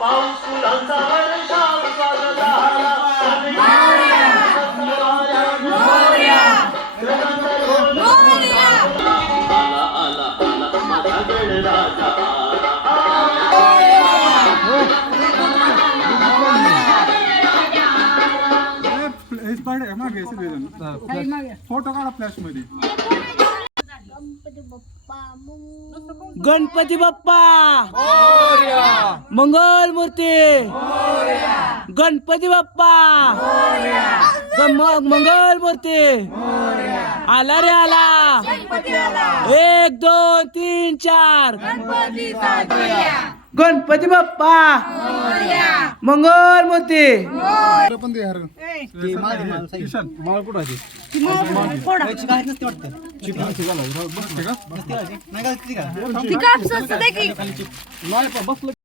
पाऊस फुलांचा वर्षाव स्वागताला आला आला आला माझा गणराजा फोटो काढा फ्लॅश मध्ये. गणपती बाप्पा मंगल मूर्ती गणपती बाप्पा मंगल मूर्ती आला रे आला 1 2 3 4 गणपती बाप्पा मंगल मूर्ती पण दे यार. किशन माळ कुठं आहे? ती कापसाचं दे की.